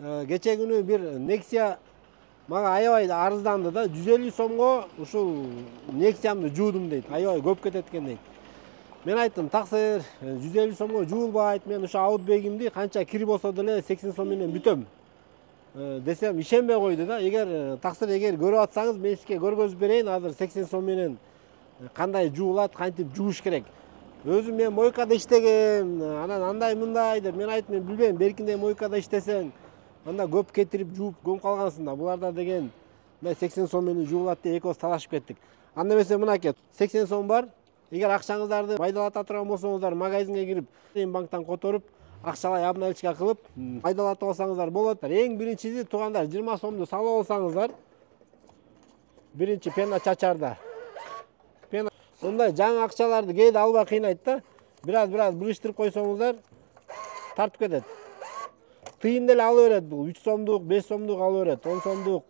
Geçen günü bir Nexia mага аябай арызданды да 150 сомго ушул Nexia'мды жуудум дейт. Аябай көп кетет экен дейт. Мен айттым, таксир 150 сомго жуулбайт. Мен ушу аутбегимди канча кир болсо деле 80 сом менен бүтөм. Десем ишенбей койду да. Эгер таксир көрүп атсаңыз, мен сизге көргөзүп берейин. Азыр 80 сом менен кандай жуулат, кантип жууш керек. Өзүм мен мойкада иштегем, анан андай мындай деп мен айттым, мен билбейм, беркинде мойкада иштесең, анда көп кетирип жууп көмүп калгансың да. Буларда деген 80 сом менен жуулат деп экөөбүз талашып кеттик. Анда эмесе мынакей 80 сом бар. Эгер акчаңыздарды майдалата турган болсоңуздар, магазинге кирип, банктан которуп, акчалай обналичка кылып, майдалатып алсаңыздар болот. Эң биринчиси туугандар 20 сомду салып алсаңыздар, биринчи пена чачарда. Мындай жаңы акчаларды кээде албай кыйнайт да. Бираз бырыштырып койсоңуздар тартып кетет. Тыйын деле ала берет бул. 3 сомдук, 5 сомдук ала берет, 10 сомдук.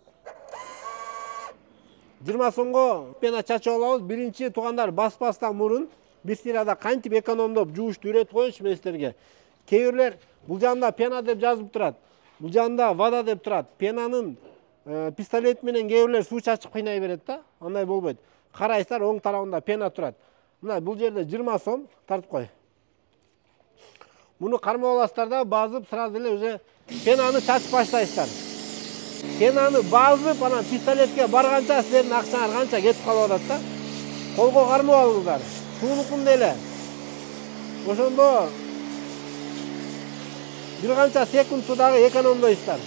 20 сомго пена чачып алабыз. Биринчи туугандар баспастан мурун бир сырада кантип экономдоп жуушты үйрөтүп коеюнчу мен силерге. Кээ бирлер бул жанында пена деп жазып турат. Бул жанында вода деп турат. Пенанын пистолет менен кээ бирлер суу чачып кыйнай берет да. Андай болбойт. Карайсыздар, оң тарабында пена турат. Мына бул жерде 20 сом тартып кой. Муну кармап аласыздар да, базып сразу эле уже пенаны чачып баштайсыздар. Пенаны базып, анан пистолетке барганча силердин акчаңар канча кетип калып атат да. Колго кармап алыңыздар. Суунукун деле. Ошондо бир канча секундту дагы экономдойсуздар.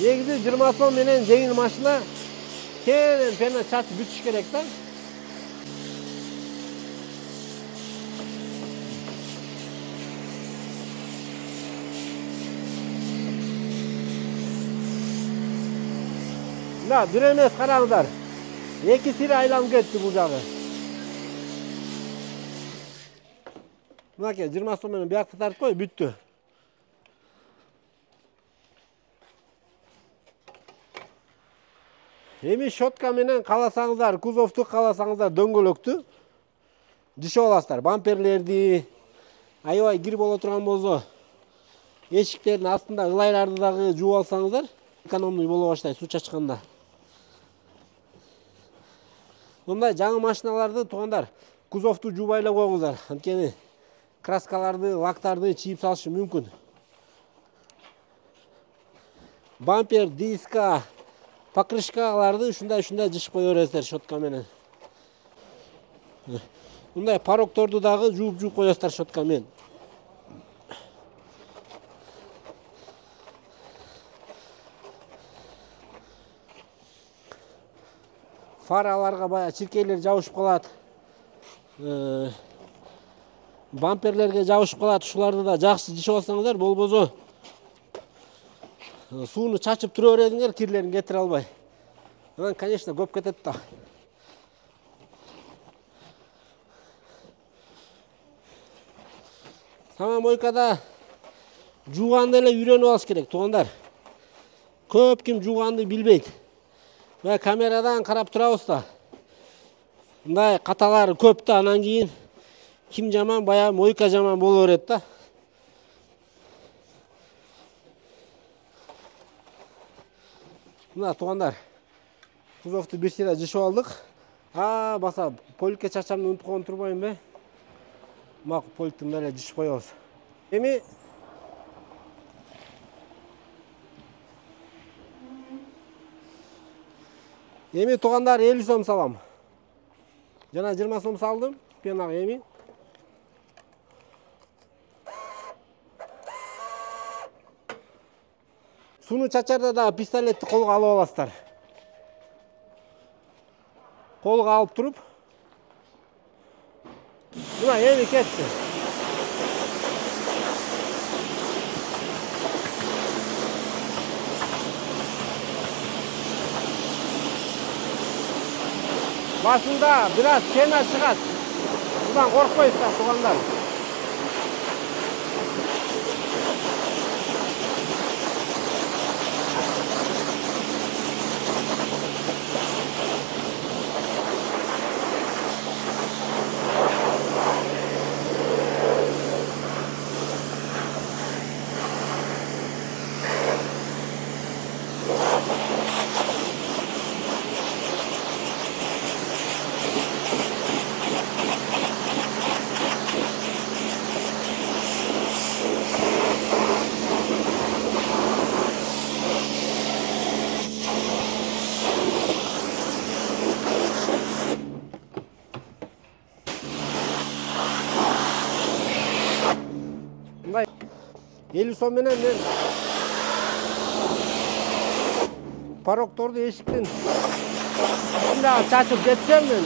Негизи 20 сом менен жеңил машина кенен пена чачып бүтүш керек да. Мына бир эмес караңыздар. Эки сири айланып кетти бул жагы. Мынакей 20 сом менен биякты тартып кой, бүттү. Эми щетка менен кааласаңыздар, кузовту кааласаңыздар дөңгөлөктү жышып аласыздар. Бамперлерди аябай кир боло турган болсо, эшиктердин астында ылайларды дагы жууп алсаңыздар, экономный боло баштайт суу чачканда. Мындай жаңы машиналарды туугандар кузовту жуубай эле коюңуздар. Анткени краскаларды, лактарды чийип салышы мүмкүн. Бампер, диска, покрышкаларды ушундай жышып кое бересиздер щетка менен. Мындай порогторду дагы жууп коесуздар щетка менен. Фараларга бая чиркейлер жабышып калат. Бамперлерге жабышып калат. Ушуларды да жакшы жышып алсаңыздар, болбосо сууну чачып тура бересиңер, кирлерин кетире албай. Анан, конечно, көп кетет да. Самомойкада жууганды эле үйрөнүп алыш керек, туугандар. Көп ким жууганды билбейт. Мына камерадан карап турабыз да. Мындай каталары көп да, анан кийин ким жаман, баягы мойка жаман боло берет да. Мына туугандар, кузовту бир сыйра жышып алдык. Баса поликке чачамды унутуп койгон турбаймынбы? Макул, поликтин эле жышып коебуз. Эми туугандар 50 сом салам. Жана 20 сом салдым, пенага эми. Сууну чачарда да пистолетти колго алып аласыздар. Колго алып туруп, мына эми кетти. Башында бираз пена чыгат. Будан коркпойсуздар, туугандар. 50 сом менен мен порогторду эшиктин ушундагы чачып кетсем мен.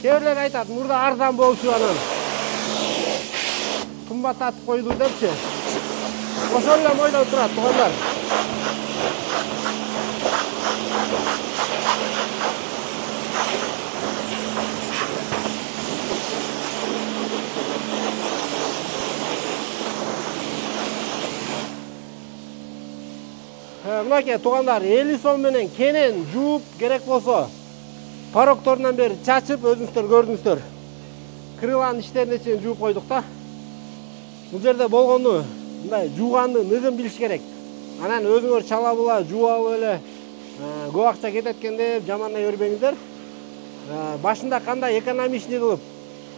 Кейбірлер айтады, мұрда арзан болчу анан кымбаттатып койду депчи. Ошол эле ойдо турат туугандар. Мынакей туугандар, 50 сом менен кенен жууп керек болсо порогторунан бери чачып өзүңүздөр көрдүңүздөр. Крыланын иштерине чейин жууп койдук да. Бул жерде болгону мындай жууганды ныгын билиш керек. Анан өзүңөр чала була жууп алып эле көп акча кетет экен деп жамандай өрбөңүздөр. Башында кандай экономичный кылып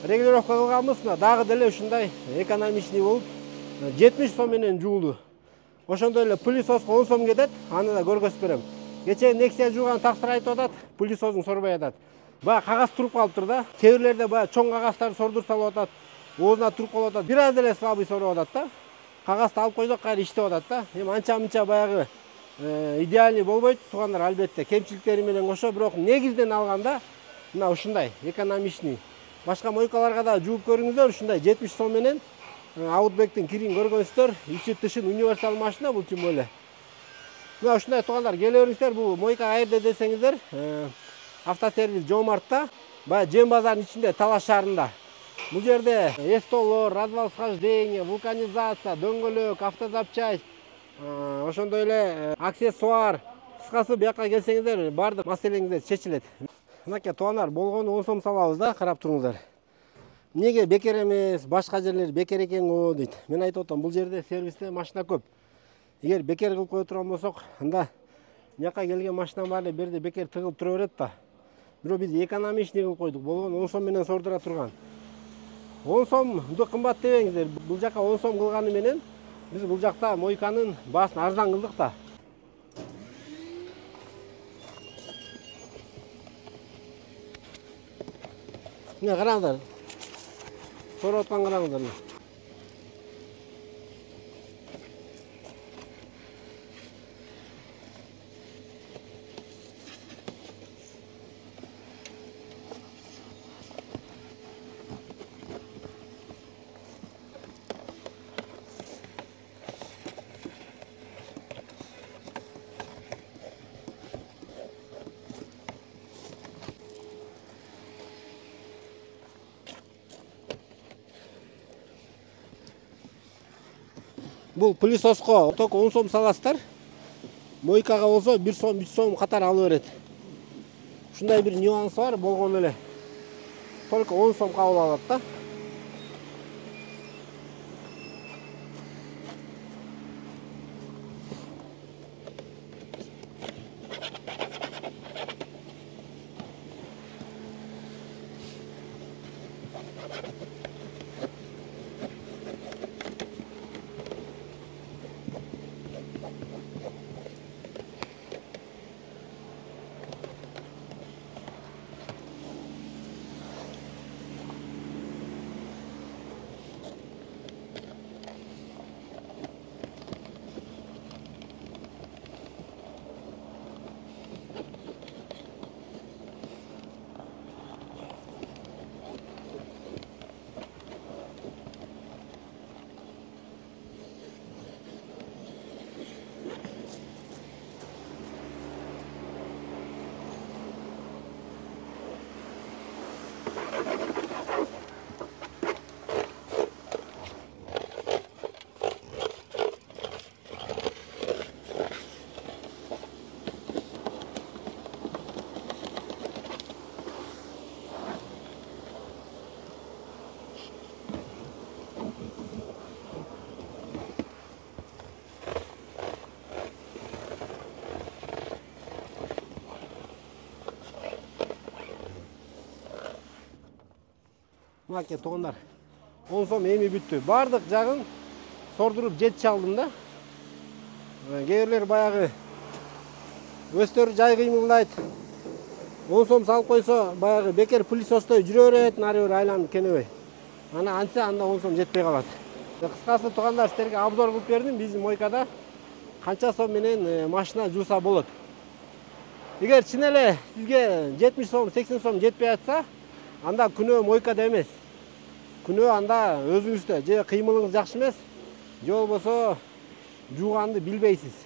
регулировка кылганбыз, дагы деле ушундай экономичный болуп 70 сом менен жуулду. Ошондой эле пылесоска 10 сом кетет, аны да көргөзүп берем. Кече Nexia жууган тапсыр айтып атат, пылесосун сорбой атат. Бая кагаз туруп калыптыр да. Кээ бирлерде бая чоң кагаздар сордур салып атат. Оозуна туруп калып атат. Бир аз эле слабый соруп атат да. Кагазды алып койдук, кайра иштеп атат да. Эми анча-мынча баягы идеальный болбойт туугандар, албетте. Кемчиликтери менен кошо, бирок негизден алганда мына ушундай экономичный. Башка мойкаларга да жууп көрүңүздөр, ушундай 70 сом менен Outback'тин кирин көргөнсүздөр. Ичи тышын универсал машина бул тем более. Мына ушундай туугандар, келе бериңиздер. Бул мойка кайерде десеңиздер, автосервис Жомартта, баягы Жем базарынын ичинде, Талаш шаарында. Бул жерде эстолор, развал схождения, вулканизация, дөңгөлөк, автозапчасть, ошондой эле аксессуар. Кыскасы бияка келсеңиздер, бардык маселеңиздер чечилет. Мынакей туугандар, болгону 10 сом салабыз да, карап туруңуздар. Неге бекер эмес, башка жерлер бекер экен го дейт. Мен айтып атам, бул жерде сервисте машина көп. Эгер бекер кылып кое турган болсок, анда мияка келген машина баары берде бекер тыгылып тура берет да. Бирок биз экономичный кылып койдук. Болгону 10 сом менен сордура турган. 10 сомду кымбат дебеңиздер. Бул жака 10 сом кылганы менен биз бул жакта мойканын баасын арзан кылдык да. Мына караңыздар. Соруп аткан караңыздар. Бул пылесоско только 10 сом саласыздар. Мойкага болсо 1 сом, 3 сом катар алып берет. Ушундай бир нюанс бар, болгону эле. Только 10 сом кабыл алат да. Мынакей туугандар. 10 сом эми бүттү. Бардык жагын сордуруп жетчи алдым да. Кээ бирлер баягы өздөрү жай кыймылдайт. 10 сом салып койсо, баягы бекер пылесостой жүрө берет, нары бери айланып кенебей. Ана антса анда 10 сом жетпей калат. Кыскасы туугандар, силерге обзор кылып бердим. Биздин мойкада канча сом менен машина жууса болот. Эгер чын эле сизге 70 сом, 80 сом жетпей атса, анда күнөө мойкада эмес. Күнөө анда өзүңүздө, же кыймылыңыз жакшы эмес, же болбосо жууганды билбейсиз.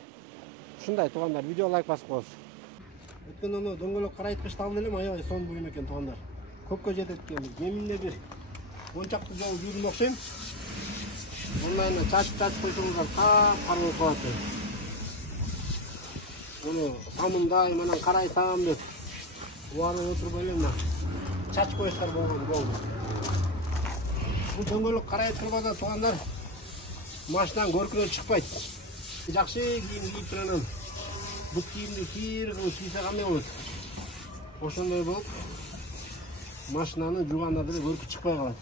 Ушундай туугандар, видео лайк басып коесуз. Өткөн дөңгөлөк карайткычты алып элем, аябай сонун буюм экен туугандар. Көпкө жетет экен. Эминде бир 10 чакты жол жуудум окшойм. Мындан чачып койсоңуздар кап-кара болуп калат. Муну самындай менен карайсам деп убанып отуруп элем да чачып коюштар болду. Бул дөңгөлөк карайткырбада туугандар, машинанын көркүнө чыкпайт. Жакшы кийим кийип турган бут кийимди кир кылып кийсе кандай болот? Ошондой болуп машинаны жууганда деле көркү чыкпай калат.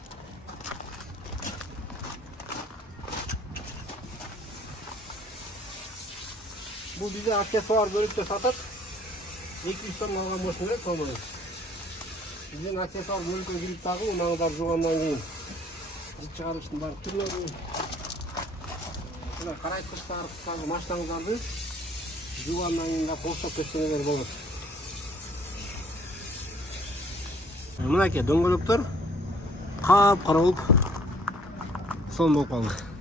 Бул бизде аксессуар бөлүктө сатат. 200 сом алган болсо эле томон. Биздин аксессуар бөлүккө кирип дагы унагыдар жуугандан кийин чыгарыштын бар түрлөрү. Мына карайткычтар, машинаңыздарды жуугандан кийин да бошоп кетсеңиздер болот. Мынакей дөңгөлөктөр кап-кара болуп сонун болуп калды.